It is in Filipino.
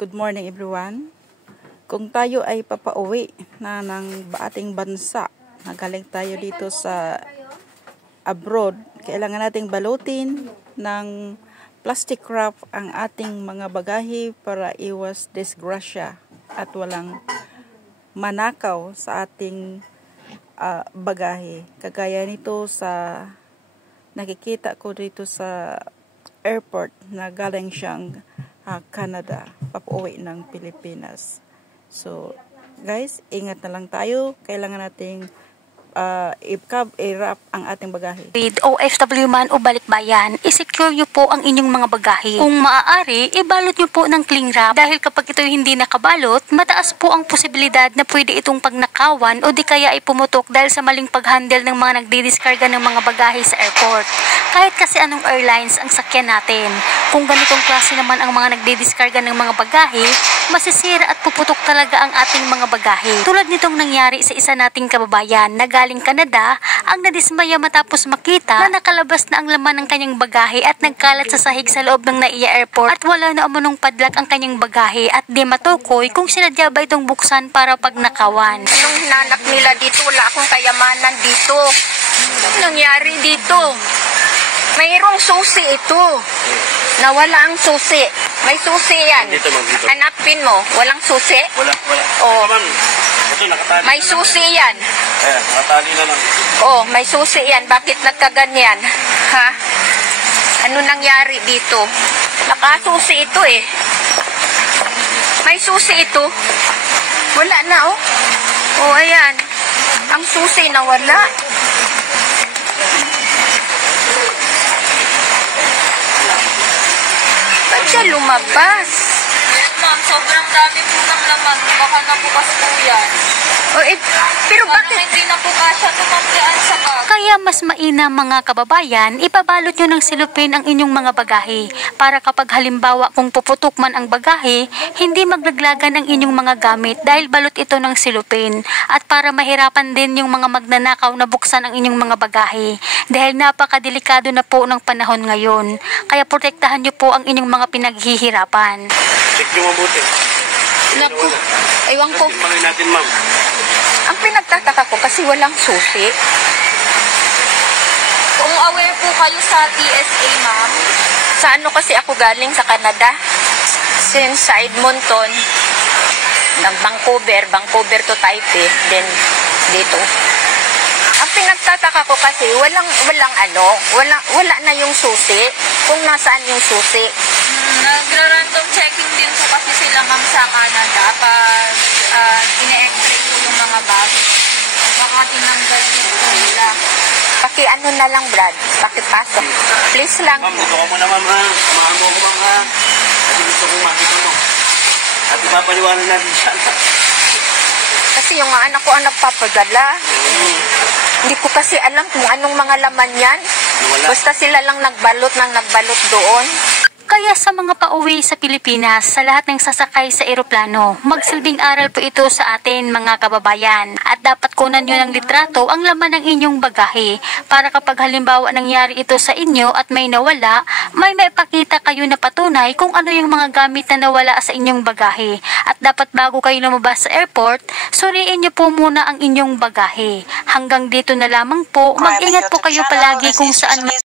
Good morning everyone. Kung tayo ay papauwi na ng ating bansa, nagaling tayo dito sa abroad, kailangan nating balutin ng plastic wrap ang ating mga bagahe para iwas disgrasya at walang manakaw sa ating bagahe. Kagaya nito sa nakikita ko dito sa airport na galing siyang Canada, papauwi ng Pilipinas. So, guys, ingat na lang tayo. Kailangan nating i-wrap ang ating bagahe. With OFW man o balikbayan, i-secure nyo po ang inyong mga bagahe. Kung maaari, ibalot nyo po ng cling wrap dahil kapag ito hindi nakabalot, mataas po ang posibilidad na pwede itong pagnakawan o di kaya ay pumutok dahil sa maling pag-handle ng mga nagdidiskarga ng mga bagahe sa airport. Kahit kasi anong airlines ang sakyan natin, kung ganitong klase naman ang mga nagdidiskarga ng mga bagahe, masisira at puputok talaga ang ating mga bagahe. Tulad nitong nangyari sa isa nating kababayan na galing Canada, ang nadismaya matapos makita na nakalabas na ang laman ng kanyang bagahe at nagkalat sa sahig sa loob ng NAIA Airport at wala na umunong padlock ang kanyang bagahe at di matukoy kung sinadya ba itong buksan para pagnakawan. Anong hinanak nila dito? Wala akong kayamanan dito. Anong nangyari dito? Mayroong susi ito. Nawala ang susi. May susi yan. Hanapin mo. Walang susi? Wala. Oh. Ma'am, ito nakatali. May susi yan. Nakatali na lang. Oh, may susi yan. Bakit nagkaganyan? Ha? Ano nangyari dito? Nakasusi ito eh. May susi ito. Wala na oh. Oh, ayan. Ang susi nawala. Ba't siya lumabas? Ma'am, sobrang dami po ng laman. Baka nabukas po yan. Oh, pero bakit? Hindi na po kasya tumampian sa bag. Kaya mas mainam mga kababayan, ipabalot nyo ng silupin ang inyong mga bagahe para kapag halimbawa kung puputok man ang bagahe, hindi maglaglagan ang inyong mga gamit dahil balot ito ng silupin at para mahirapan din yung mga magnanakaw na buksan ang inyong mga bagahe dahil napakadelikado na po ng panahon ngayon. Kaya protektahan nyo po ang inyong mga pinaghihirapan. Check nyo mabuti. Naku, ewan ko. Tingnan natin, ma'am. Ang pinagtataka ko kasi walang susi. Kung aware po kayo sa TSA, ma'am. Sa ano kasi ako galing sa Canada. Since sa Edmonton, ng Vancouver to Taipei, then dito. Ang pinagtataka ko kasi wala na yung susi. Kung nasaan yung susi. Nagra-random checking din po kasi sila, ma'am, sa Canada pag ine-x-ray po yung mga bag. Baka tinanggal din po nila. Ano na lang, Brad. Pakipasok. Please lang. Ma'am, dito ka muna, ma'am, ha. Samahan mo ako, ma'am, ha. Kasi gusto kong makita mo. At ipapaliwanag natin siya. Kasi yung anak ko ang nagpapadala. Hindi ko kasi alam kung anong mga laman yan. Wala. Basta sila lang nagbalot doon. Kaya sa mga pauwi sa Pilipinas, sa lahat ng sasakay sa eroplano, magsilbing aral po ito sa atin mga kababayan. At dapat kunan nyo ng litrato ang laman ng inyong bagahe para kapag halimbawa nangyari ito sa inyo at may nawala, may maipakita kayo na patunay kung ano yung mga gamit na nawala sa inyong bagahe. At dapat bago kayo lumabas sa airport, suriin nyo po muna ang inyong bagahe. Hanggang dito na lamang po, mag-ingat po kayo palagi kung saan